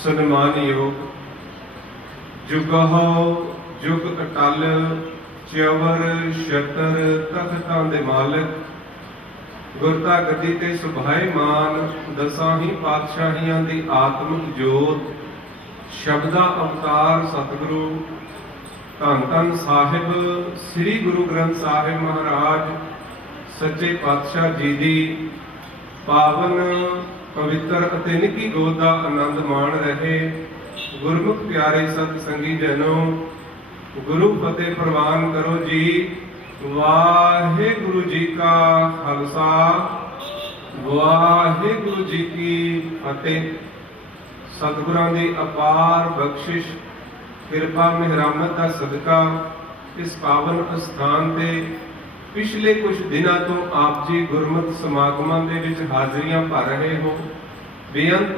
सन्मानयोग जुगहो जुग अटल चवर छतर तख्तां दे मालिक गुरता गद्दी ते सुभाए मान दसां ही पातशाहियां दी आत्मिक जोत शब्दा अवतार सतगुरु धन धन साहिब श्री गुरु ग्रंथ साहिब महाराज सच्चे पातशाह जी दी पावन पवित्र अते निकी गोद का आनंद माण रहे। गुरमुख प्यारे सत संगी जनों, गुरु फतेह प्रवान करो जी। वाहिगुरु जी का खालसा वाहिगुरु जी की फतेह। सतगुरां दी अपार बख्शिश किरपा मेहरामत का सदका इस पावन स्थान ते पिछले कुछ दिनों तो आप जी गुरमत समागमां दे विच हाजरियां भर रहे हो। बेअंत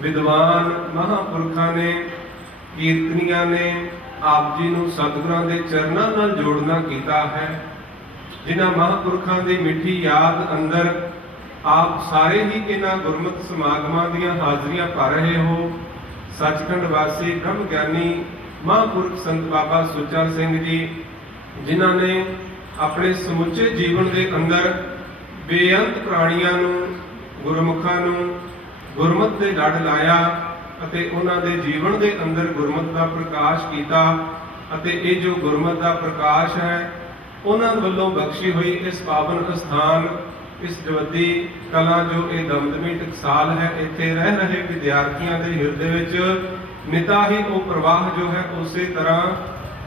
विद्वान महापुरखों ने कीर्तनियां ने आप जी नूं सतगुरां दे चरनां नाल जोड़ना कीता है। जिन्हां महापुरखों की मिठी याद अंदर आप सारे ही इन्हां गुरमत समागमां दीयां हाजरियां भर रहे हो। सचखंड वासी ब्रह्म ज्ञानी महापुरख संत बाबा सुच्चा सिंह जी जिन्हां ने अपने समुचे जीवन के अंदर बेअंत प्राणियों गुरमुखों गुरमत के लड़ लाया अते उन्हां दे जीवन के अंदर गुरमत का प्रकाश किया। अते ये जो गुरमत का प्रकाश है उन्हां वल्लों बख्शी हुई इस पावन स्थान इस जवदी कला जो ये दमदमी टकसाल है इत्थे रह रहे विद्यार्थियों के हिरदे विच निता ही वो प्रवाह जो है उस तरह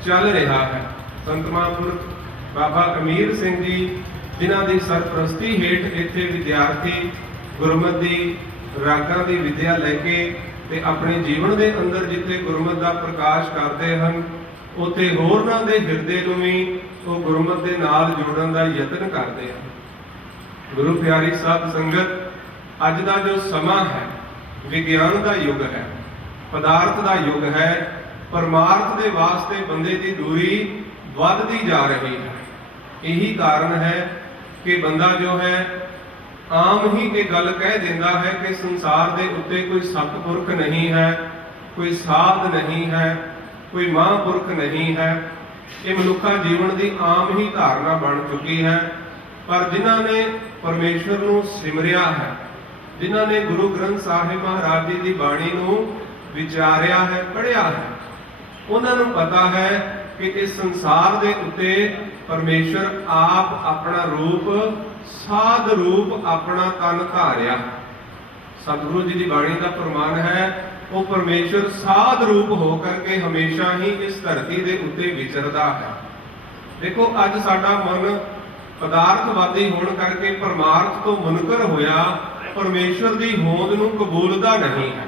चल रहा है। संत महापुरख बाबा अमीर सिंह जी जिन्हां दी सरप्रस्ती हेठ इत्थे विद्यार्थी गुरमत की रागां की विद्या लैके ते अपने जीवन के अंदर जिथे गुरमत का प्रकाश करते हैं उत्थे होरनां दे हिरदे नूं भी वो गुरमत के नाल जोड़न का यतन करते हैं। गुरु प्यारी साध संगत अज का जो समा है विज्ञान का युग है, पदार्थ का युग है। परमार्थ के वास्ते बंदे की दूरी बढ़ती जा रही है। यही कारण है कि बंदा जो है आम ही ये गल कह देता है कि संसार के उत्ते कोई सतपुरख नहीं है, कोई साध नहीं है, कोई महापुरख नहीं है। ये मनुखा जीवन की आम ही धारणा बन चुकी है। पर जिन्हां ने परमेश्वर नूं सिमरिया है, जिन्हां ने गुरु ग्रंथ साहिब महाराज जी की बाणी नूं विचारिया है, पढ़िया है, उन्हां नूं पता है कि इस संसार के उत्ते परमेश्वर आप अपना रूप साध रूप अपना तन धारिया। सतगुरु जी की बाणी का प्रमाण है वो परमेश्वर साध रूप होकर के हमेशा ही इस धरती के उत्ते विचरदा है। देखो अज साडा मन पदार्थवादी होने करके परमार्थ तो मुनकर होया परमेश्वर की होंद नूं कबूलदा नहीं है।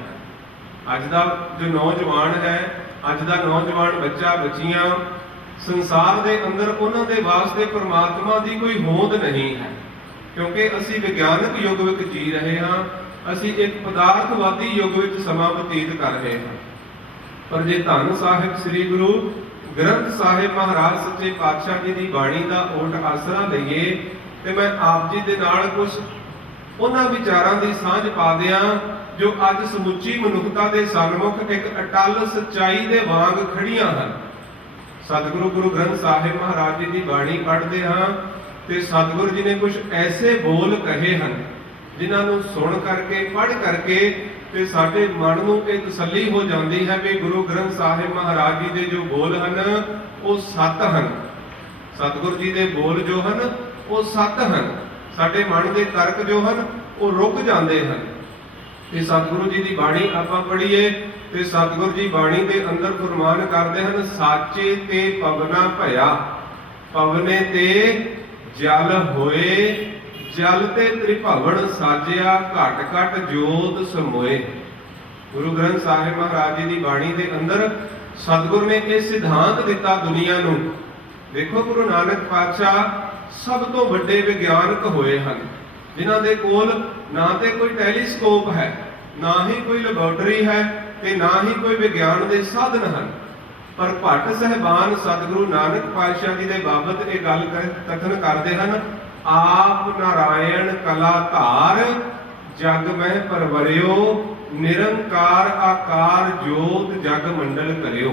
अज का जो नौजवान है, अज का नौजवान बच्चा बच्चियां संसार के अंदर उन्होंने वास्ते परमात्मा की कोई होंद नहीं है, क्योंकि असी विज्ञानक युग में जी रहे हाँ, असी एक पदार्थवादी युग में समा बतीत कर रहे हैं। पर जे धन साहिब श्री गुरु ग्रंथ साहिब महाराज सच्चे पातशाह जी की बाणी का ओट आसरा लईए तो मैं आप जी के नाल कुछ उन्हां विचारां की सांझ पा दियां जो अज समुची मनुखता के सन्मुख एक अटल सच्चाई के वांग खड़ियां हैं। सतगुरु गुरु ग्रंथ साहिब महाराज जी की बाणी पढ़ते हाँ तो सतगुरु जी ने कुछ ऐसे बोल कहे हैं जिन्होंने सुन करके पढ़ करके तो साडे मन नूं ये तसल्ली हो जाती है कि गुरु ग्रंथ साहिब महाराज जी के जो बोल हैं वो सत हैं। सतगुरु जी के बोल जो हैं वो सत हैं। साडे मन के तर्क जो हैं वो रुक जाते हैं। कि सतगुरु जी की बाणी आपां पढ़ीए तो सतगुरु जी बाणी के अंदर फरमान करते हैं साचे ते पवना भया पवने ते जल होए जल ते त्रिभवन साजिया घट घट जोत समोए। गुरु ग्रंथ साहिब महाराज जी की बाणी के अंदर सतगुरु ने यह सिद्धांत दिता दुनिया नूं। देखो गुरु नानक पातशाह सब तो बड़े विज्ञानक होए हैं जिन्हां दे कोल ना तो कोई टैलीस्कोप है, ना ही कोई लैबोरेटरी है, ते ना ही कोई विज्ञान के साधन हैं। पर भट्ट साहिबान सतगुरु नानक पातशाह जी के बाबत ये गल कथन करते हैं आप नारायण कला धार जग में परवरियो निरंकार आकार जोत जग मंडल करियो।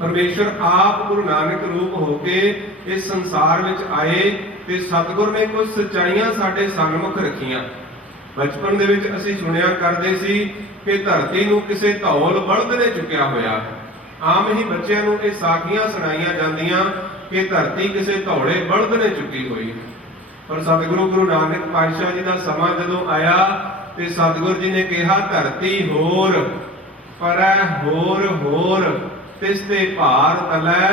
परमेश्वर आप गुरु नानक रूप होके इस संसार विच आए ते सतगुर ने कुछ सच्चाइयां साडे सन्मुख रखियां। बचपन दे विच असीं सुनिया करदे सी कि धरती नूं किसे धौल बलद ने चुकिया होया है। आम ही बच्चों नूं इह साखियां सुणाईयां जांदियां कि धरती किसे धौले बलद ने चुकी हुई है। पर सतगुरु गुरु नानक पातशाह जी का समा जदों आया तो सतगुरु जी ने कहा धरती होर परै होर होर तिस ते भार तलै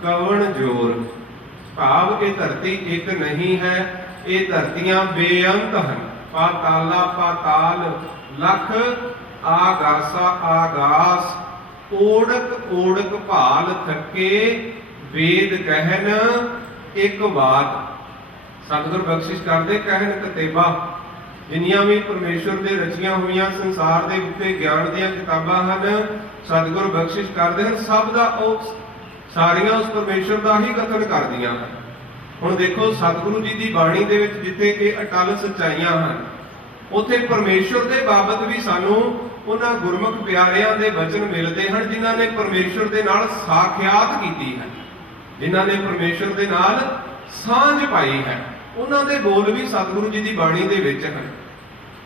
कवन जोर। भाव ये धरती एक नहीं है, ये धरतियां बेअंत हैं। पाताला पाताल लख आगासा आगास ओढ़क ओढ़क भाल थके वेद कहन एक बात। सतगुर बख्शिश करते कहन कतेबा जिन्नियां भी परमेश्वर दे रचियां हुई संसार दे उत्ते ज्ञान दीयां किताबां हन, सतगुर बख्शिश करते हैं सब दा सारियां उस परमेश्वर का ही कथन करदियां हन। हुण देखो सतगुरु जी की बाणी दे विच जिथे कि अटल सच्चाइयां हन, उत्थे परमेश्वर दे बाबत भी सानू उन्हां गुरमुख प्यारियां दे वचन मिलते हैं जिन्हां ने परमेश्वर दे नाल साखियात कीती है, जिन्हां ने परमेश्वर दे नाल सांझ पाई है। उन्हां दे बोल भी सतगुरु जी की बाणी दे विच हैं।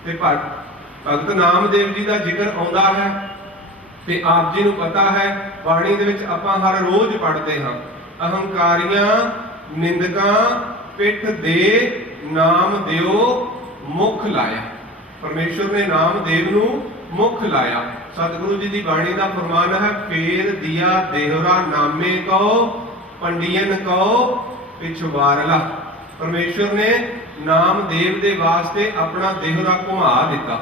ते भगत नामदेव जी का जिक्र आउंदा है ते आप जी नूं पता है बाणी दे विच आपां हर रोज पढ़ते हाँ, अहंकारियां निंदकां पिठ दे नाम दिओ मुख लाया। परमेश्वर ने नामदेव नूं मुख लाया। सतगुरु जी की बाणी का फरमान है फेर दिया देहरा नामे कहो पंडियन कहो पिछवारला। परमेश्वर ने नामदेव के वास्ते अपना देहरा घुमा दिता।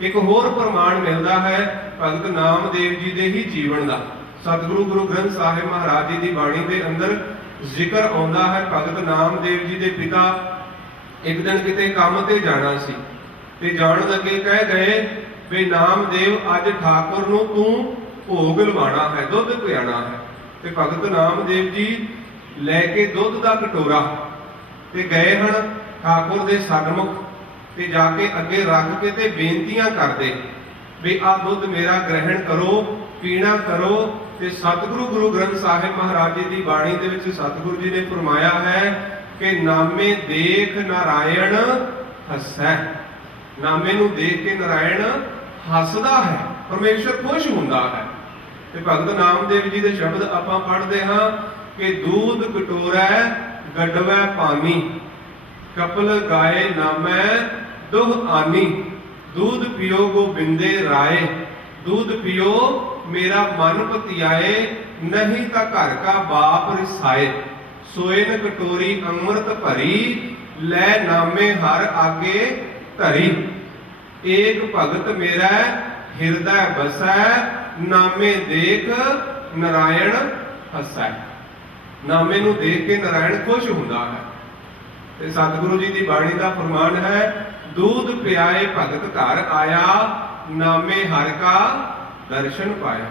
एक होर प्रमाण मिलता है भगत नामदेव जी के ही जीवन का। सतगुरु गुरु ग्रंथ साहिब महाराज जी की बाणी के अंदर जिक्र आउंदा है भगत नामदेव जी के पिता एक दिन किते काम ते जाना सी ते जाण लगे कह गए भी नामदेव अज ठाकुर नूं तू भोग लवाना है, दुध पियाना है। ते भगत नामदेव जी लैके दुध का कटोरा ते गए हन ठाकुर दे सन्मुख ते जाके अगे रख के ते बेनतियां करदे भी आ दुध मेरा ग्रहण करो पीना करो। ते सतगुरु गुरु ग्रंथ साहिब महाराज जी की बाणी दे विच सतगुरु जी ने फरमाया है कि नामे देख नारायण हसै। नामे नूं देख के नारायण हसदा है, परमेश्वर खुश हुंदा है। ते भगत नामदेव जी के शब्द आपां पढ़दे हां कि दूध कटोरै गडवै पानी कपल गाए नामै दुह आनी। दूध पियो गोबिंदे राय, दूध पियो मेरा मन पतियाए, नहीं ता घर का बाप रिसाए। सोएन कटोरी अमृत भरी, लै नामे हर आगे धरी। एक भगत मेरा हृदय बसै, नामे देख नारायण हसै। नामे नूं देख के नारायण खुश हुंदा है। ते सतगुरु जी की बाणी का फरमान है दूध पियाए भगत घर आया, नामे हर का दर्शन पाया।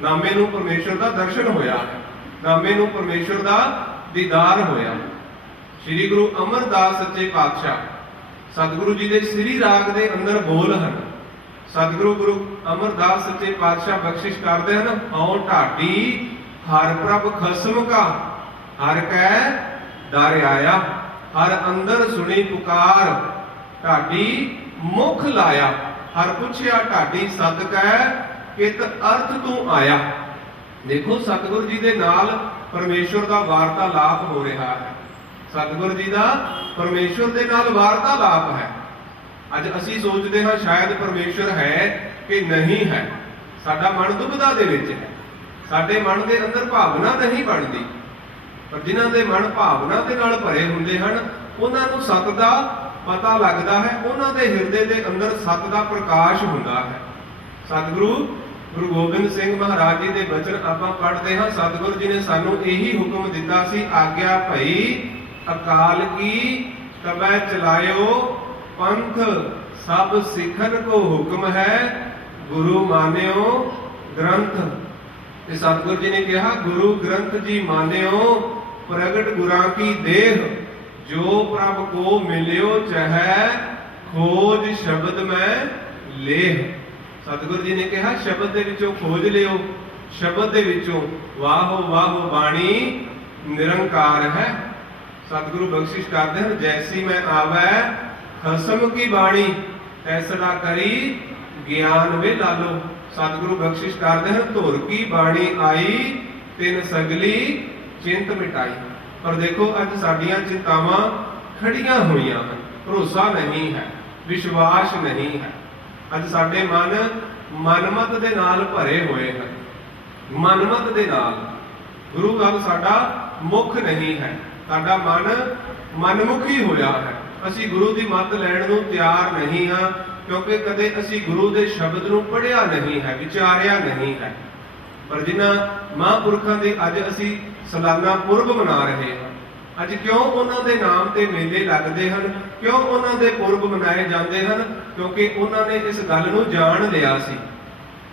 नामे नूं परमेश्वर का दर्शन होया है, नामे नूं परमेश्वर का दीदार होया। श्री गुरु अमरदास सच्चे पातशाह सतगुरु जी के श्री राग के अंदर बोल हैं। सतगुरु गुरु अमरदास सच्चे पातशाह बख्शिश करते हैं हौ ढाडी हर प्रभ खसम का, हर कै दर आया, हर अंदर सुनी पुकार, ढाडी मुख लाया। हर पुछया ढाडी सत कै कित अर्थ तू आया। देखो सतगुरु जी के नाल परमेश्वर का वार्तालाप हो रहा है। सतगुरु जी का परमेश्वर के नाल वार्तालाप है। अज असी सोचते हाँ शायद परमेश्वर है कि नहीं है। साडा मन दुविधा दे विच है, साडे मन के अंदर भावना नहीं बनती। पर जिन्हां दे मन भावना के नाल भरे हुंदे हन उन्हां नूं सत दा पता लगता है, उन्हां दे हिरदे के अंदर सत दा प्रकाश हुंदा है। सतगुरु गुरु गोबिंद सिंह महाराज जी के वचन आपां पढ़ते हाँ। सतगुरु जी ने सानू यही हुक्म दिता सी आग्या भई अकाल की तबै चलायो पंथ, सब सिखन को हुक्म है गुरु मान्यो ग्रंथ। सतगुरु जी ने कहा गुरु ग्रंथ जी मान्यो प्रगट गुरां की देह, जो प्रभ को मिलियो चह खोज शब्द में लेह। सतगुरु जी ने कहा शब्द दे विचों खोज लियो, शब्द दे विचों वाहो वाहो बाणी निरंकार है। सतगुरु बख्शिश करते हैं जैसी मैं आवे खसम की बाणी तैसड़ा करी ज्ञान वे लालो। सतगुरु बख्शिश करते हैं धुर की बाणी आई तिन सगली चिंत मिटाई। पर देखो अज साडियां चिंतावां खड़ियां हुईयां हैं, भरोसा नहीं है, विश्वास नहीं है। अज साडे मन मनमत दे नाल भरे हुए हैं, मनमत दे नाल। गुरु गल साडा मुख नहीं है, साडा मन मनमुखी होया है। असी गुरु की मत लैण नूं तैयार नहीं हाँ, क्योंकि कदे असी गुरु के शब्द नूं पढ़िया नहीं है, विचारिया नहीं है। पर जिन्हां महापुरखों के अज असी सालाना पुरब मना रहे हैं, अज क्यों उन्हां दे नाम ते मेले लगते हैं, क्यों उन्हां दे पुरब मनाए जाते हैं? क्योंकि उन्होंने इस गल नूं जान लिया सी,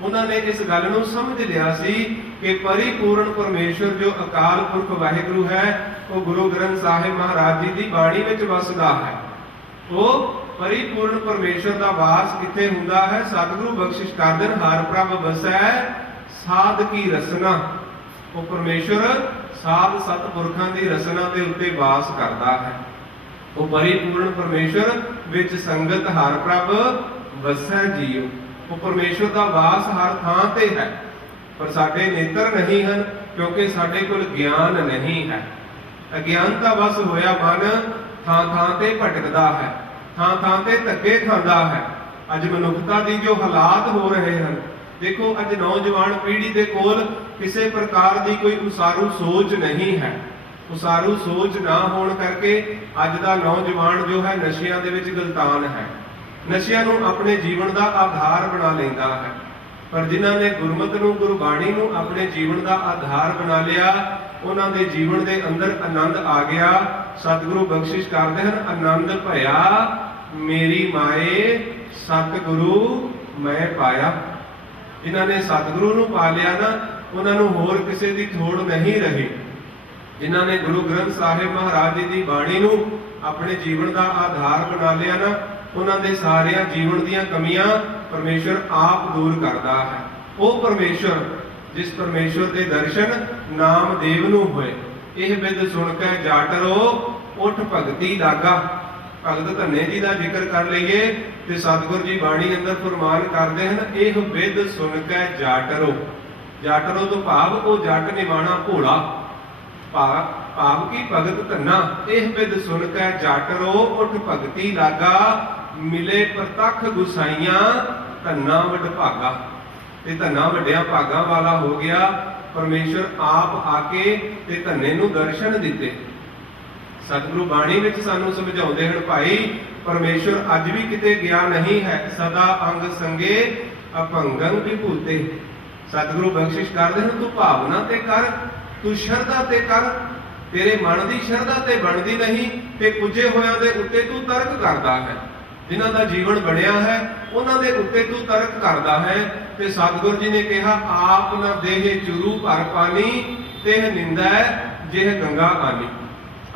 उन्होंने इस गल नूं समझ लिया सी कि परिपूर्ण परमेश्वर जो अकाल पुरख वाहिगुरु है वो गुरु ग्रंथ साहिब महाराज जी की बाणी विच वसदा है। वो परिपूर्ण परमेश्वर का वास किथे हुंदा है? सतगुरु बख्शिश कर देन हर प्रभ बसै साध की रसना। वो परमेश्वर साध सतपुरखां की रसना के उत्ते वास करता है। वो परिपूर्ण परमेश्वर विच संगत हर प्रभ वसै जीओ। वो परमेश्वर का वास हर थां ते है, पर साडे नेत्र नहीं हैं, क्योंकि साडे कोल ज्ञान नहीं है। अज्ञानता वस होया मन थां थां ते भटकदा है, थां थां ते धक्के खांदा है। अज मनुखता दी जो हालात हो रहे हैं, देखो अज नौजवान पीढ़ी के कोल किसी प्रकार की कोई उसारू सोच नहीं है। उसारू सोच ना होने करके अज का नौजवान जो है नशियां दे विच गलतान है, नशियां नूं अपने जीवन का आधार बना लेंदा है। पर जिन्हां ने गुरमत नूं गुरबाणी नूं अपने जीवन का आधार बना लिया, उन्हां दे जीवन के अंदर आनंद आ गया। सतगुरु बख्शिश करते हैं आनंद भया मेरी माए सतगुरु मैं पाया। जिन्हां ने सतगुरु नूं पा लिया ना, उन्होंने होर किसी की थोड़ नहीं रही। जिन्हां ने गुरु ग्रंथ साहिब महाराज जी की बाणी नूं अपने जीवन का आधार बना लिया ना, उन्होंने सारिया जीवन दीयां कमियां परमेश्वर आप दूर करता है। वो परमेश्वर जिस परमेश्वर के दर्शन नामदेव नूं होए। यह बिद सुन के जाटरो उठ भगती लागा। भगत धन्ने जी का जिक्र कर लीए तो सतगुरु जी बाणी अंदर फरमान करते हैं, यह बिद सुन के जाटरो। जाटरो तो भाव वो जट निवाणा भोला, भाव की भगत धन्ना। यह बिद सुन के जाटरो उठ भगती लागा, मिले प्रतख गुसाइयां धन्ना वड भागा। ते धन्ना वड्डिया भागा वाला हो गया। परमेश्वर आप आके ते धन्ने नूं दर्शन दिते। सतगुरु बाणी विच सानू समझाउंदे हन भाई परमेश्वर अज भी किते गया नहीं है, सदा अंग संगे अभंगन विभूते। सतगुरु बख्शिश करदे हन तू भावना ते कर, तू शरधा ते कर। तेरे मन की शरधा ते बनदी नहीं ते पुजे होयां दे उत्ते तू तर्क करदा है। जिन्हां दा जीवन बनिया है उन्हां दे उत्ते तू तर्क करदा है। ते सतगुरु जी ने कहा आप ना देह चुरू भर पानी तेह निंदा जेह गंगा आनी।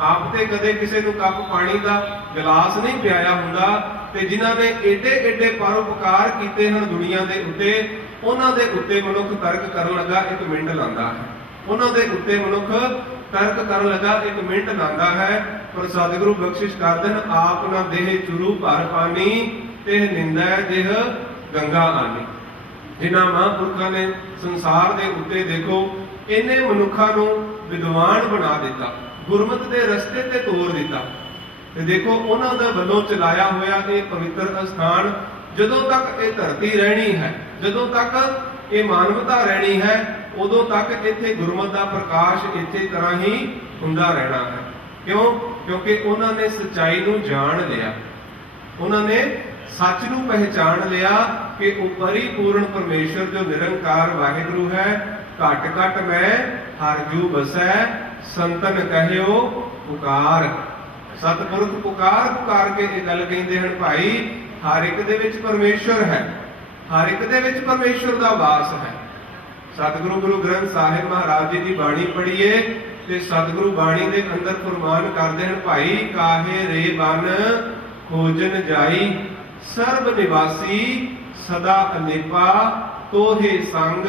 आप ते कदे किसी नूं कप पानी का गिलास नहीं पियाया हुंदा। ते जिन्हां ने एडे एडे परोपकार कीते हैं दुनिया के उत्ते, उन्हां दे उत्ते मनुख तर्क करन लगा 1 मिनट लांदा है। उन्हां दे उत्ते मनुख तर्क करन लगा 1 मिनट लांदा है। पर सतगुरु बख्शिश करदे हन आप ना देह चुरू भर पानी तेह निंदा जेह गंगा आनी। जिन्हां महापुरखां ने संसार के उत्ते देखो इन्ने मनुखा नूं विद्वान बना दिता, गुरमत के रस्ते ते तोड़ दिता। ते देखो उन्हां दा वल्लों चलाया होया ये पवित्र स्थान जदों तक ये धरती रहनी है, जदों तक ये मानवता रहनी है, उदों तक इत्थे गुरमत का प्रकाश इत्थे तरह ही हुंदा रहना है। क्यों? क्योंकि उन्होंने सच्चाई नूं जान लिया, उन्होंने सच नूं पहचान लिया कि वो परिपूर्ण परमेश्वर जो निरंकार वाहिगुरु है। घट घट मैं हर जू बसै संतन कहियो पुकार। सतपुरख पुकार पुकार के ये गल कहते हैं भाई हर एक दे विच परमेश्वर है, हर एक दे विच परमेश्वर का वास है। सतगुरु गुरु ग्रंथ साहिब महाराज जी की बाणी पढ़िए ते सतगुरु बाणी के अंदर फरमान करते हैं भाई काहे रे बन खोजन जाई सर्ब निवासी सदा अलेपा तोहे संग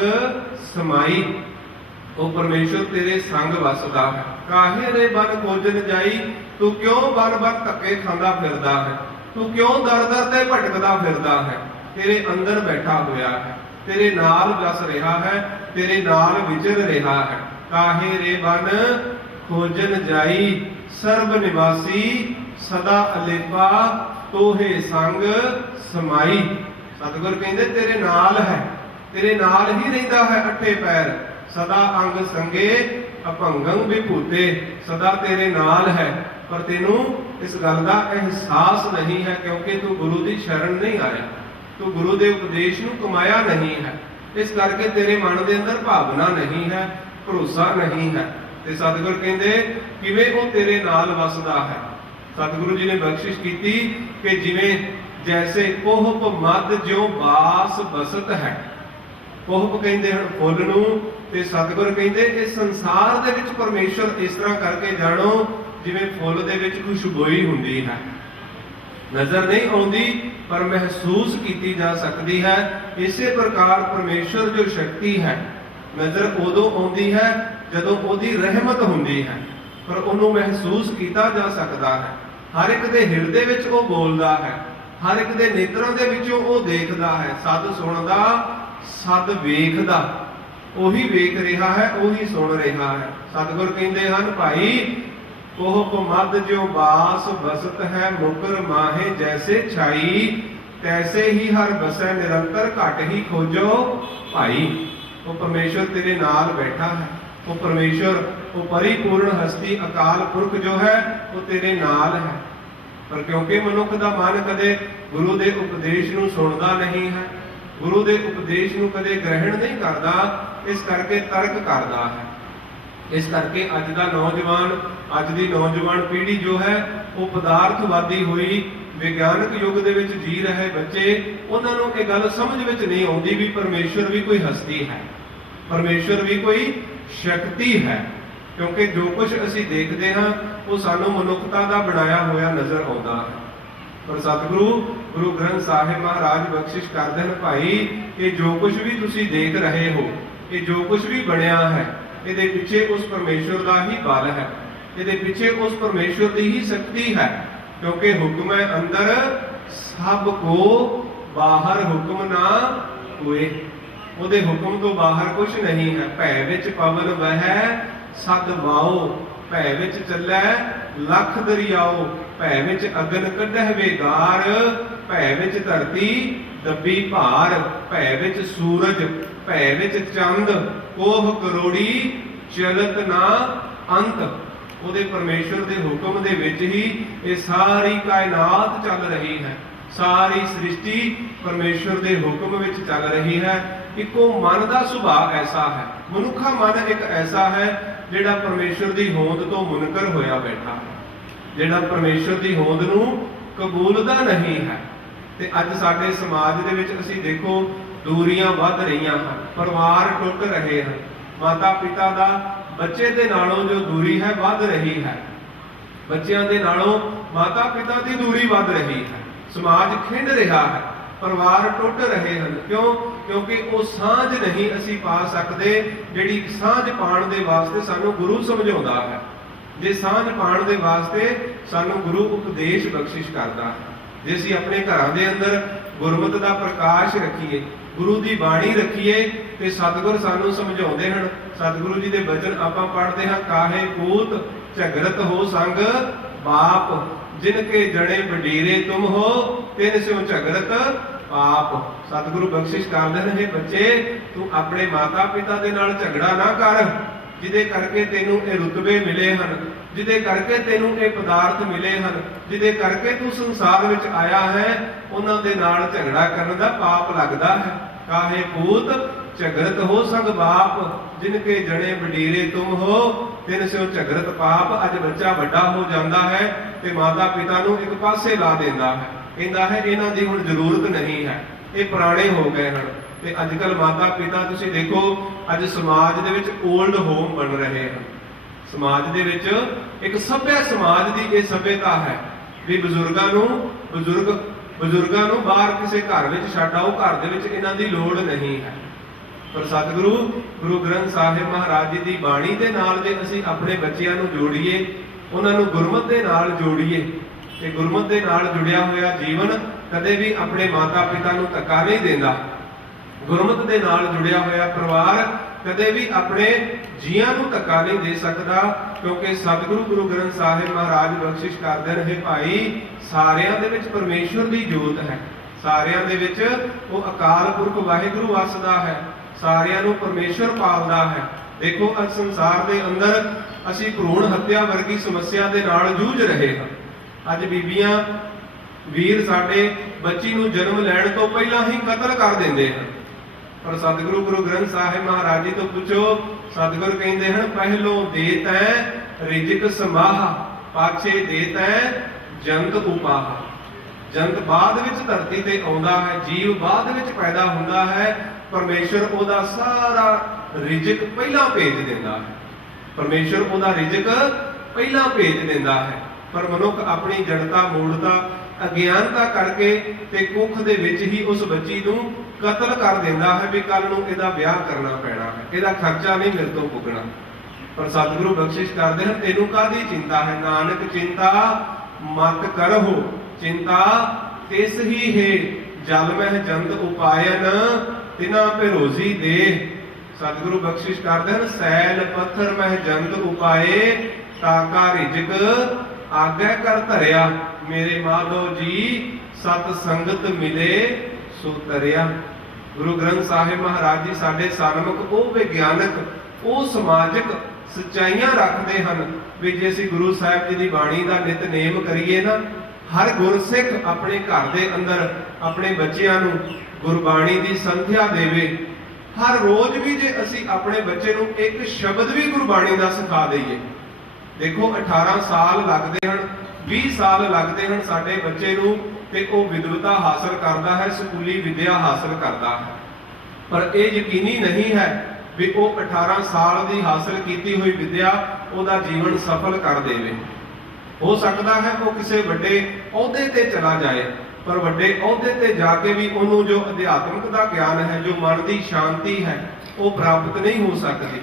समाई। ओ परमेश्वर तेरे संग वसदा है। काहे रे बन खोजन जाई, तू क्यों बन बन धक्के खांदा फिरदा है, तू क्यों दर दर ते भटकदा फिरदा है। तेरे अंदर बैठा होया है, तेरे नाल वस रहा है, तेरे नाल विचर रहा है। काहे रे बन खोजन जाई, सर्व निवासी सदा अलेपा तोहे संग समाई। सतगुर कहंदे तेरे नाल है, तेरे नाल ही रहिंदा है अठे पैर। सदा अंग संगे अभंगं विभूते, सदा तेरे नाल है। पर तेनू इस गल का एहसास नहीं है, क्योंकि तू गुरु की शरण नहीं आया, तू गुरु के उपदेश नू कमाया नहीं है। इस करके तेरे मन के अंदर भावना नहीं है, भरोसा नहीं है। ते सतगुर कहंदे किवें वो तेरे नाल वसदा है। सतगुरु जी ने बख्शिश की कि जिवें जैसे कोहप मद ज्यों बास बसत है। कोहप कहंदे हन फुੱਲ नूं, ते सतगुर कहंदे इस संसार दे विच परमेश्वर इस तरह करके जाणो जिवें फुੱਲ दे विच खुशबोई हुंदी है। नजर नहीं आउंदी पर महसूस की जा सकती है। इसे प्रकार परमेश्वर जो शक्ति है नजर उदों आउंदी है जदों ओदी रहमत हुंदी है, पर उन्होंने महसूस किया जा सकता है। हर एक दे हिरदे विच वो बोलदा है, हर एक दे नेत्रां दे विचों वो देखदा है। सद सुणदा सद वेखदा, ओही वेख रहा है, ओही सुन रहा है। सतगुर कहंदे हन भाई कोहप मद ज्यों बास बसत है, मुकर माहे जैसे छाई, तैसे ही हर बसै निरंतर घट ही खोजो भाई। वो परमेश्वर तेरे नाल बैठा है, वो परमेश्वर वो परिपूर्ण हस्ती अकाल पुरख जो है वो तेरे नाल है। पर क्योंकि मनुख का मन कदे गुरु के उपदेश नूं सुनदा नहीं है, गुरु के उपदेश नूं कदे ग्रहण नहीं करता, इस करके तर्क करता है। इस करके अज का नौजवान, अज की नौजवान पीढ़ी जो है वो पदार्थवादी हुई विज्ञानक युग दे विच जी रहे बच्चे, उन्हां नूं इह गल समझ विच नहीं आउंदी भी परमेश्वर भी कोई हस्ती है, परमेश्वर भी कोई शक्ति है। क्योंकि जो कुछ असीं देखते हाँ वो सानू मनुखता का बनाया होया नजर आता है। पर सतगुरु गुरु ग्रंथ साहिब महाराज बख्शिश करते हैं भाई कि जो कुछ भी तुसीं देख रहे हो, ये जो कुछ भी बनया है, ये पिछे उस परमेश्वर का ही बल है, ये पिछे उस परमेश्वर की ही शक्ति है। क्योंकि हुक्म अंदर सब को, बाहर हुक्म ना हुए। ਉਹਦੇ हुक्म तो बाहर कुछ नहीं है। भै विच पवन वहै सद वाओ, भै विच चलै लख दरियाओ, भै विच अगन कढह वेगार, भै विच धरती दबी भार, भै विच सूरज, भै विच चंद, कोह करोड़ी चलत ना अंत। ਉਹਦੇ परमेश्वर के हुक्म दे विच ही ये सारी कायनात चल रही है, सारी सृष्टि परमेश्वर के हुक्म विच चल रही है। इको मन का सुभाव ऐसा है, मनुखा मन एक ऐसा है जिहड़ा परमेश्वर की होंद तो मुनकर होया बैठा है, जिहड़ा परमेश्वर की होंद नूं कबूलदा नहीं है। ते अज साडे समाज दे विच असीं देखो दूरियां वध रहीआं हन, परिवार टुट रहे हैं, माता पिता दा बच्चे दे नालों जो दूरी है वध रही है, बच्चों के नालों माता पिता की दूरी वध रही है, समाज खिंड रहा है, परिवार टुट रहे हैं। क्यों? क्योंकि वो सांझ नहीं असी पा सकते जिहड़ी सांझ पाण दे वास्ते सानू गुरु समझाउंदा है। जे सांझ पाण दे वास्ते सानू गुरु उपदेश बख्शिश करता है। जे असी अपने घरां दे अंदर गुरमत दा प्रकाश रखीए, गुरु की बाणी रखीए, तो सतगुर सानू समझाउंदे हन। सतगुरु जी के बचन आपां पढ़ते हैं, काहे पूत झगड़त हो संग बाप, जिनके जड़े बडेरे तुम हो, तिन स्यों झगड़त पाप। सतगुरु बख्शिश करते हैं, हे बच्चे तू अपने माता पिता के नाल झगड़ा ना कर, जिदे करके तेनू ये रुतबे मिले हैं, जिदे करके तेनू ये पदार्थ मिले हैं, जिदे करके तू संसार विच आया है, उन्हां दे नाल झगड़ा करने का पाप लगता है। काहे पूत झगड़त हो संग बाप, जिनके जने बडेरे तुम हो, तिन स्यों झगड़त पाप। अज बच्चा वड्डा हो जाता है तो माता पिता नूं एक पासे ला देंदा है, कहता है इन्हां दी हुण जरूरत नहीं है, ये पुराने हो गए हैं। तो अजकल माता पिता तुसीं देखो अज समाज दे विच ओल्ड होम बन रहे हैं, समाज दे विच एक सभ्य समाज की यह सभ्यता है भी बुजुर्गों नूं, बुजुर्ग ਬਜ਼ੁਰਗਾਂ ਨੂੰ ਬਾਹਰ ਕਿਸੇ ਘਰ ਵਿੱਚ ਛੱਡ ਆਓ, ਘਰ ਦੇ ਵਿੱਚ ਇਹਨਾਂ ਦੀ ਲੋੜ ਨਹੀਂ ਹੈ। ਪਰ ਸਤਿਗੁਰੂ ਗੁਰੂ ਗ੍ਰੰਥ ਸਾਹਿਬ ਮਹਾਰਾਜ ਜੀ ਦੀ ਬਾਣੀ ਦੇ ਨਾਲ ਜੇ ਅਸੀਂ ਆਪਣੇ ਬੱਚਿਆਂ ਨੂੰ ਜੋੜੀਏ, ਉਹਨਾਂ ਨੂੰ ਗੁਰਮਤਿ ਦੇ ਨਾਲ ਜੋੜੀਏ, ਤੇ ਗੁਰਮਤਿ ਦੇ ਨਾਲ ਜੁੜਿਆ ਹੋਇਆ ਜੀਵਨ ਕਦੇ ਵੀ ਆਪਣੇ ਮਾਤਾ ਪਿਤਾ ਨੂੰ ਧੱਕਾ ਨਹੀਂ ਦਿੰਦਾ। ਗੁਰਮਤਿ ਦੇ ਨਾਲ ਜੁੜਿਆ ਹੋਇਆ ਪਰਿਵਾਰ ਕਦੇ ਵੀ ਆਪਣੇ ਜੀਆਂ ਨੂੰ ਧੱਕਾ ਨਹੀਂ ਦੇ ਸਕਦਾ, ਕਿਉਂਕਿ ਸਤਿਗੁਰੂ ਗੁਰੂ ਗ੍ਰੰਥ ਸਾਹਿਬ ਮਹਾਰਾਜ ਬਖਸ਼ਿਸ਼ ਕਰਦੇ ਰਹੇ ਭਾਈ, ਸਾਰਿਆਂ ਦੇ ਵਿੱਚ ਪਰਮੇਸ਼ਵਰ ਦੀ ਜੋਤ ਹੈ, ਸਾਰਿਆਂ ਦੇ ਵਿੱਚ ਉਹ ਅਕਾਲ ਪੁਰਖ ਵਾਹਿਗੁਰੂ ਵਸਦਾ ਹੈ, ਸਾਰਿਆਂ ਨੂੰ ਪਰਮੇਸ਼ਵਰ ਪਾਲਦਾ ਹੈ। ਦੇਖੋ ਅੱਜ ਸੰਸਾਰ ਦੇ ਅੰਦਰ ਅਸੀਂ ਭਰੂਣ ਹੱਤਿਆ ਵਰਗੀ ਸਮੱਸਿਆ ਦੇ ਨਾਲ ਜੂਝ ਰਹੇ ਹਾਂ। ਅੱਜ ਬੀਬੀਆਂ ਵੀਰ ਸਾਡੇ ਬੱਚੀ ਨੂੰ ਜਨਮ ਲੈਣ ਤੋਂ ਪਹਿਲਾਂ ਹੀ ਕਤਲ ਕਰ ਦਿੰਦੇ ਹਨ। ਪਰ ਸਤਿਗੁਰੂ ਗੁਰੂ ਗ੍ਰੰਥ ਸਾਹਿਬ ਮਹਾਰਾਜ ਜੀ ਤੋਂ ਪੁੱਛੋ, ਸਤਿਗੁਰ ਕਹਿੰਦੇ ਹਨ ਪਹਿਲੋਂ ਦੇ ਤੈ ਰਿਜਕ ਸਮਾਹ, ਪਾਛੇ ਦੇ ਤੈ ਜੰਤ ਉਪਾਹ। ਜੰਤ ਬਾਅਦ ਵਿੱਚ ਧਰਤੀ ਤੇ ਆਉਂਦਾ ਹੈ, ਜੀਵ ਬਾਅਦ ਵਿੱਚ ਪੈਦਾ ਹੁੰਦਾ ਹੈ, ਪਰਮੇਸ਼ਰ ਉਹਦਾ ਸਾਰਾ ਰਿਜਕ ਪਹਿਲਾਂ ਭੇਜ ਦਿੰਦਾ ਹੈ, ਪਰਮੇਸ਼ਰ ਉਹਦਾ ਰਿਜਕ ਪਹਿਲਾਂ ਭੇਜ ਦਿੰਦਾ ਹੈ। ਪਰ ਮਨੁੱਖ ਆਪਣੀ ਜੜਤਾ ਮੂੜਤਾ ਅਗਿਆਨਤਾ ਕਰਕੇ ਤੇ ਕੁੱਖ ਦੇ ਵਿੱਚ ਹੀ ਉਸ ਬੱਚੀ ਨੂੰ ਕਤਲ ਕਰ ਦਿੰਦਾ ਹੈ ਵੀ ਕੱਲ ਨੂੰ ਇਹਦਾ ਵਿਆਹ ਕਰਨਾ ਪੈਣਾ ਹੈ, ਇਹਦਾ ਖਰਚਾ ਨਹੀਂ ਮੇਰੇ ਤੋਂ ਪੁੱਗਣਾ। ਪਰ ਸਤਿਗੁਰੂ ਬਖਸ਼ਿਸ਼ ਕਰਦੇ ਹਨ ਤੈਨੂੰ ਕਾਹਦੀ ਚਿੰਤਾ ਹੈ, ਨਾਨਕ ਚਿੰਤਾ ਮਤ ਕਰਹੁ, ਚਿੰਤਾ ਤਿਸ ਹੀ ਹੈ ਜਲ ਮਹਿ ਜੰਤ ਉਪਾਇਨ ਤਿਨਾ ਭਰੋਜੀ ਦੇ। ਸਤਿਗੁਰੂ ਬਖਸ਼ਿਸ਼ ਕਰਦੇ ਹਨ ਸੈਲ ਪੱਥਰ ਮਹਿ ਜੰਤ ਉਪਾਏ ਤਾਕਾ ਰਿਜਕ ਆਗੇ ਕਰ ਧਰਿਆ, ਮੇਰੇ ਮਾਧੋ ਜੀ ਸਤ ਸੰਗਤ ਮਿਲੇ ਸੋ ਤਰਿਆ। ਗੁਰੂ ਗ੍ਰੰਥ ਸਾਹਿਬ ਮਹਾਰਾਜ ਜੀ ਸਾਡੇ ਸਨਮੁਖ ਉਹ ਵਿਗਿਆਨਕ, ਉਹ ਸਮਾਜਿਕ ਸੱਚਾਈਆਂ ਰੱਖਦੇ ਹਨ ਵੀ ਜੇ ਅਸੀਂ ਗੁਰੂ ਸਾਹਿਬ ਜੀ ਦੀ ਬਾਣੀ ਦਾ ਨਿਤਨੇਮ ਕਰੀਏ ਨਾ, ਹਰ ਗੁਰਸਿੱਖ ਆਪਣੇ ਘਰ ਦੇ ਅੰਦਰ ਆਪਣੇ ਬੱਚਿਆਂ ਨੂੰ ਗੁਰਬਾਣੀ ਦੀ ਸੰਧਿਆ ਦੇਵੇ। ਹਰ ਰੋਜ਼ ਵੀ ਜੇ ਅਸੀਂ ਆਪਣੇ ਬੱਚੇ ਨੂੰ ਇੱਕ ਸ਼ਬਦ ਵੀ ਗੁਰਬਾਣੀ ਦਾ ਸਿਖਾ ਦਈਏ। ਦੇਖੋ 18 ਸਾਲ ਲੱਗਦੇ ਹਨ, 20 ਸਾਲ ਲੱਗਦੇ ਹਨ ਸਾਡੇ ਬੱਚੇ ਨੂੰ, ਤੇ ਉਹ ਵਿਦਵਤਾ ਹਾਸਲ ਕਰਦਾ ਹੈ, ਸਕੂਲੀ ਵਿਦਿਆ ਹਾਸਲ ਕਰਦਾ ਹੈ। ਪਰ ਇਹ ਯਕੀਨੀ ਨਹੀਂ ਹੈ ਵੀ ਉਹ 18 ਸਾਲ ਦੀ ਹਾਸਲ ਕੀਤੀ ਹੋਈ ਵਿਦਿਆ ਉਹਦਾ ਜੀਵਨ ਸਫਲ ਕਰ ਦੇਵੇ। ਹੋ ਸਕਦਾ ਹੈ ਉਹ ਕਿਸੇ ਵੱਡੇ ਅਹੁਦੇ ਤੇ ਚਲਾ ਜਾਏ, ਪਰ ਵੱਡੇ ਅਹੁਦੇ ਤੇ ਜਾ ਕੇ ਵੀ ਉਹਨੂੰ ਜੋ ਅਧਿਆਤਮਿਕ ਦਾ ਗਿਆਨ ਹੈ, ਜੋ ਮਨ ਦੀ ਸ਼ਾਂਤੀ ਹੈ, ਉਹ ਪ੍ਰਾਪਤ ਨਹੀਂ ਹੋ ਸਕਦੀ।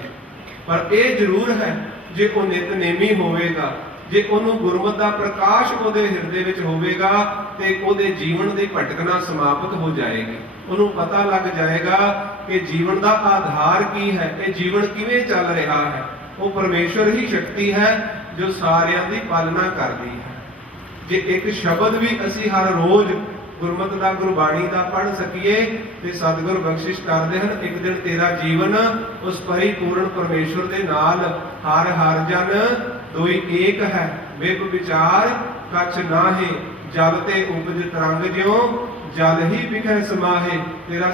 ਪਰ ਇਹ ਜ਼ਰੂਰ ਹੈ ਜੇ ਉਹ ਨਿਤਨੇਮੀ ਹੋਵੇਗਾ, ਜੇ ਉਹਨੂੰ ਗੁਰਮਤਿ ਦਾ ਪ੍ਰਕਾਸ਼ ਉਹਦੇ ਹਿਰਦੇ ਵਿੱਚ ਹੋਵੇਗਾ, ਤੇ ਉਹਦੇ ਜੀਵਨ ਦੀ ਭਟਕਣਾ ਸਮਾਪਤ ਹੋ ਜਾਏਗੀ। ਉਹਨੂੰ ਪਤਾ ਲੱਗ ਜਾਏਗਾ ਕਿ ਜੀਵਨ ਦਾ ਆਧਾਰ ਕੀ ਹੈ, ਇਹ ਜੀਵਨ ਕਿਵੇਂ ਚੱਲ ਰਿਹਾ ਹੈ। ਉਹ ਪਰਮੇਸ਼ਵਰ ਹੀ ਸ਼ਕਤੀ ਹੈ ਜੋ ਸਾਰਿਆਂ ਦੀ ਪਾਲਣਾ ਕਰਦੀ ਹੈ। ਜੇ ਇੱਕ ਸ਼ਬਦ ਵੀ ਅਸੀਂ ਹਰ ਰੋਜ਼ ਗੁਰਮਤਿ ਦਾ ਗੁਰਬਾਣੀ ਦਾ ਪੜ੍ਹ ਸਕੀਏ ਤੇ ਸਤਿਗੁਰ ਬਖਸ਼ਿਸ਼ ਕਰਦੇ ਹਨ ਇੱਕ ਦਿਨ ਤੇਰਾ ਜੀਵਨ ਉਸ ਪਰਿਪੂਰਨ ਪਰਮੇਸ਼ਵਰ ਦੇ ਨਾਲ ਹਰ ਹਰ ਜਨ ਦੋਈ ਏਕ ਹੈ, ਵਿਭ ਵਿਚਾਰ ਕਛ ਨਾਹੇ, ਜਲ ਤੇ ਉਪਜ ਤਰੰਗ ਜਿਉ ਜਲ ਹੀ ਵਿਖੇ ਸਮਾਹੇ। ਤੇਰਾ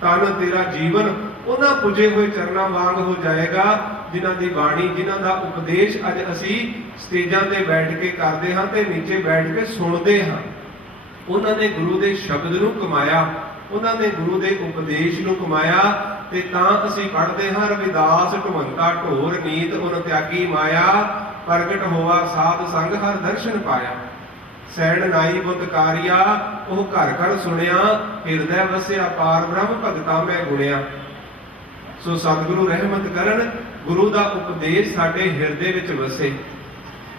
ਤਨ ਤੇਰਾ ਜੀਵਨ ਉਹਨਾਂ ਪੁੱਜੇ ਹੋਏ ਚਰਨਾਂ ਵਾਂਗ ਹੋ ਜਾਏਗਾ ਜਿਨ੍ਹਾਂ ਦੀ ਬਾਣੀ, ਜਿਨ੍ਹਾਂ ਦਾ ਉਪਦੇਸ਼ ਅੱਜ ਅਸੀਂ ਸਟੇਜਾਂ ਤੇ ਬੈਠ ਕੇ ਕਰਦੇ ਹਾਂ ਤੇ ਨੀਚੇ ਬੈਠ ਕੇ ਸੁਣਦੇ ਹਾਂ। ਉਹਨਾਂ ਨੇ ਗੁਰੂ ਦੇ ਸ਼ਬਦ ਨੂੰ ਕਮਾਇਆ, ਉਹਨਾਂ ਨੇ ਗੁਰੂ ਦੇ ਉਪਦੇਸ਼ ਨੂੰ ਕਮਾਇਆ, ਤੇ ਤਾਂ ਅਸੀਂ ਪੜ੍ਹਦੇ ਹਾਂ ਰਵਿਦਾਸ ਢੁਵੰਤਾ ਢੋਰ ਨੀਤ ਉਨ ਤਿਆਗੀ ਮਾਇਆ, ਪ੍ਰਗਟ ਹੋਆ ਸਾਧ ਸੰਗ ਹਰ ਦਰਸ਼ਨ ਪਾਇਆ। ਸੈਣ ਨਾਈ ਬੁੱਧਕਾਰੀਆ ਉਹ ਘਰ ਘਰ ਸੁਣਿਆ, ਹਿਰਦੈ ਵਸਿਆ ਪਾਰ ਬ੍ਰਹਮ ਭਗਤਾ ਮੈਂ ਗੁਣਿਆ। ਸੋ ਸਤਿਗੁਰੂ ਰਹਿਮਤ ਕਰਨ, ਗੁਰੂ ਦਾ ਉਪਦੇਸ਼ ਸਾਡੇ ਹਿਰਦੇ ਵਿੱਚ ਵਸੇ।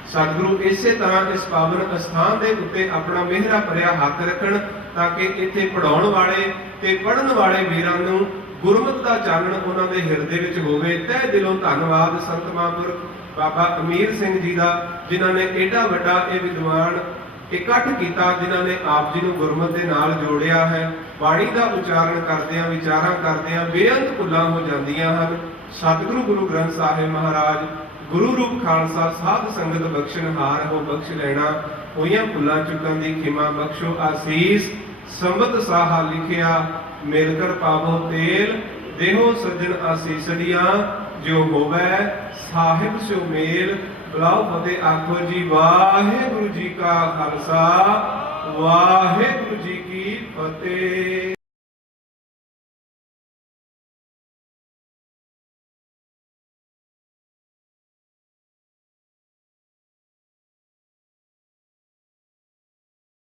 ਸਤਿਗੁਰੂ ਇਸੇ ਤਰ੍ਹਾਂ ਇਸ ਪਾਵਨ ਅਸਥਾਨ ਦੇ ਉੱਤੇ ਆਪਣਾ ਮਿਹਰਾ ਭਰਿਆ ਹੱਥ ਰੱਖਣ ਤਾਂ ਕਿ ਇੱਥੇ ਪੜਾਉਣ ਵਾਲੇ ਤੇ ਪੜ੍ਹਨ ਵਾਲੇ ਵੀਰਾਂ ਨੂੰ ਗੁਰਮਤਿ ਦਾ ਚਾਨਣ ਉਹਨਾਂ ਦੇ ਹਿਰਦੇ ਵਿੱਚ ਹੋਵੇ। ਤਹਿ ਦਿਲੋਂ ਧੰਨਵਾਦ ਸੰਤ ਮਹਾਂਪੁਰਖ ਬਾਬਾ ਅਮੀਰ ਸਿੰਘ ਜੀ ਦਾ, ਜਿਨ੍ਹਾਂ ਨੇ ਏਡਾ ਵੱਡਾ ਇਹ ਵਿਦਵਾਨ ਇਕੱਠ ਕੀਤਾ, ਜਿਨ੍ਹਾਂ ਨੇ ਆਪ ਜੀ ਨੂੰ ਗੁਰਮਤਿ ਦੇ ਨਾਲ ਜੋੜਿਆ ਹੈ। ਬਾਣੀ ਦਾ ਉਚਾਰਨ ਕਰਦਿਆਂ, ਵਿਚਾਰਾਂ ਕਰਦਿਆਂ ਬੇਅੰਤ ਭੁੱਲਾਂ ਹੋ ਜਾਂਦੀਆਂ ਹਨ। ਸਤਿਗੁਰੂ ਗੁਰੂ ਗ੍ਰੰਥ ਸਾਹਿਬ ਮਹਾਰਾਜ ਗੁਰੂ ਰੂਪ ਖਾਲਸਾ ਸਾਧ ਸੰਗਤ ਬਖਸ਼ਣਹਾਰ ਹੋ ਬਖਸ਼ ਲੈਣਾ। ਹੋਈਆਂ ਭੁੱਲਾਂ ਚੁੱਕਾਂ ਦੀ ਖਿਮਾ ਬਖਸ਼ੋ ਆਸੀਸ। ਸੰਬਤ ਸਾਹਾ ਲਿਖਿਆ ਮਿਲ ਕਰ ਪਾਵੋ ਤੇਲ, ਦੇਹੋ ਸੱਜਣ ਆਸੀਸੜੀਆਂ ਜੋ ਹੋਵੇ ਸਾਹਿਬ ਸਿਓ ਮੇਲ। ਬੁਲਾਓ ਫਤਿਹ ਆਖੋ ਜੀ ਵਾਹਿਗੁਰੂ ਜੀ ਕਾ ਖਾਲਸਾ, ਵਾਹਿਗੁਰੂ ਜੀ ਕੀ ਫਤਿਹ।